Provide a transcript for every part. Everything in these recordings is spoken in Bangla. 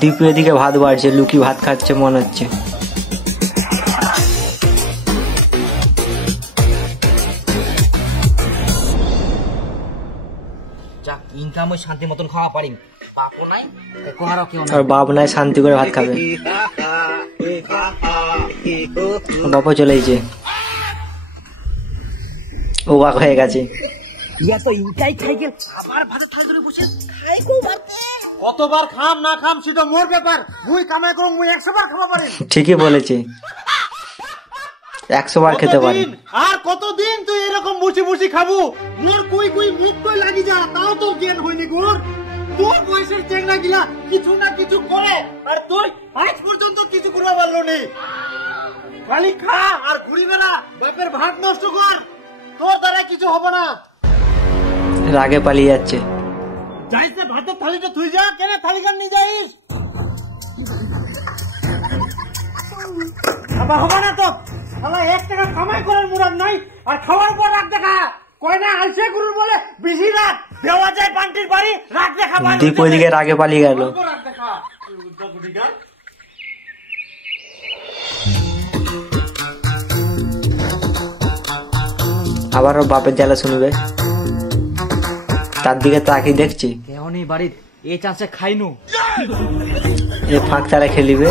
দীপু এদিকে ভাত বাড়ছে, লুকি ভাত খাচ্ছে মনে হচ্ছে। শান্তি মতন খাওয়া পারি, বাপ নাই শান্তি করে ভাত খাবে। বাবা চলে গেছে, ও বাক হয়ে গেছে। কতবার খাম না খাম সেটা মোর ব্যাপার, মুই কামাই করো, মুই 100 বার খাওয়া পারি। ঠিকই বলেছে, 100 বার খেতে পারি। আর কতদিন তুই এরকম বসে বসে খাবো? মোর কই কই মিট কই লাগি যা, তাও তো জ্ঞান হয়নি গোর। তোর বয়সের চেংড়া গিলা কিছু না কিছু করে, আর তুই আজ পর্যন্ত কিছু করতে পারলো নি। খালি খা আর ঘুরি বেড়া, বাপের ভাগ নষ্ট কর, তোর দ্বারা কিছু হবে না। রাগে পালিয়ে যাচ্ছে। যাইতে ভাতের থালিটা থুই যা, কেন থালিখান নিয়ে যাইস? হবে না তো, 1 টাকা কামাই করার মুরাদ নাই, আর খাওয়ার পর রাখ দেখা কয় না আলসে গুরুর বলে বেশি রাত দেওয়া যায় পান্টির বাড়ি, রাখ দেখা। দীপ ওইদিকে রাগে পালিয়ে গেল। আবারও বাপের জ্বালা শুনবে, তার দিকে তাকিয়ে দেখছি কেউ নেই বাড়ির, এই চান্সে খাইনু, এ ফাঁক তারা খেলিবে।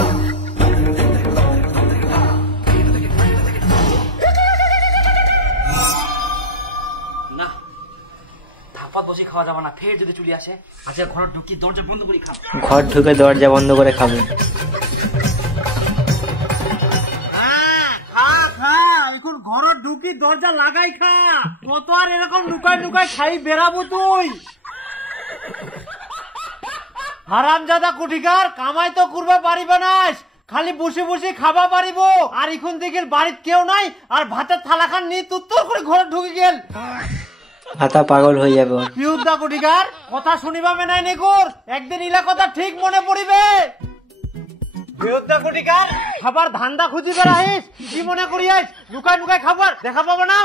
না ধাপাত বসে খাওয়া যাবে না, ফের যদি চলে আসে। আচ্ছা ঘর ঢুকি দরজা বন্ধ করে খাও। ঘর ঢুকে দরজা বন্ধ করে খাবে। এখন ঘর ঢুকি দরজা লাগাই খা, কত আর এরকম লুকাই লুকাই খাই বেরাবো তুই? হারামজাদা কুঠিকার, কামাই তো করবা পারিবে না, খালি বসে বসে খাবা পারিব। আর এখন দেখে বাড়িতে কেউ নাই, আর ভাতের থালা খান নিয়ে তুত্তর করে ঘরে ঢুকে গেল। মাথা পাগল হয়ে যাবে। পিউদা কুঠিকার কথা শুনিবা মেনাই নেকুর, একদিন ইলা কথা ঠিক মনে পড়িবে। খাবার ধান্দা খুঁজি বেড়াইস, কি মনে করিয়াস লুকাই লুকাই খাবার দেখা পাবো না?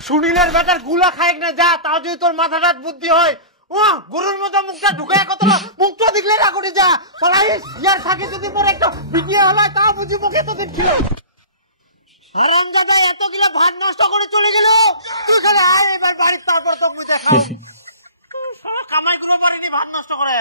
সুনীলের বেটার গুলা খাইক না যা, তাও যদি তোর মাথাটা বুদ্ধি হয়। ও গরুর মতো মুখটা ঢুকায় কত মুখটা দেখলে না করে যা পালাইস। ইয়ার থাকে যদি মোর একটা ভিডিও হয় তাও বুঝি মুখে তোদের ছিল। হারামজাদা এতগুলা ভাত নষ্ট করে চলে গেল, তুই খালি আয় এবার বাড়ির, তারপর তো মুই দেখাও। কামাই করে পারিনি ভাত নষ্ট করে,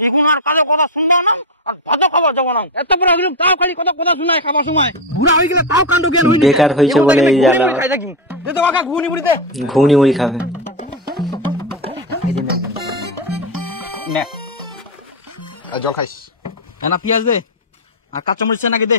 এগুলোর কারো কথা শুনবো না, আর ভাত খাবার যাবো না। এত বড় হইলাম তাও খালি কথা কথা শোনায় খাবার সময়, বুড়া হয়ে গেলে তাও কাণ্ড জ্ঞান হইনি। বেকার হয়েছে বলে এই জ্বালা। খাই থাকি দে তো কাকা ঘুগনি মুড়ি দে। ঘুগনি মুড়ি খাবে। নে জল খাইস, এনা পেঁয়াজ দে, আর কাঁচামরিচ নাকি দে।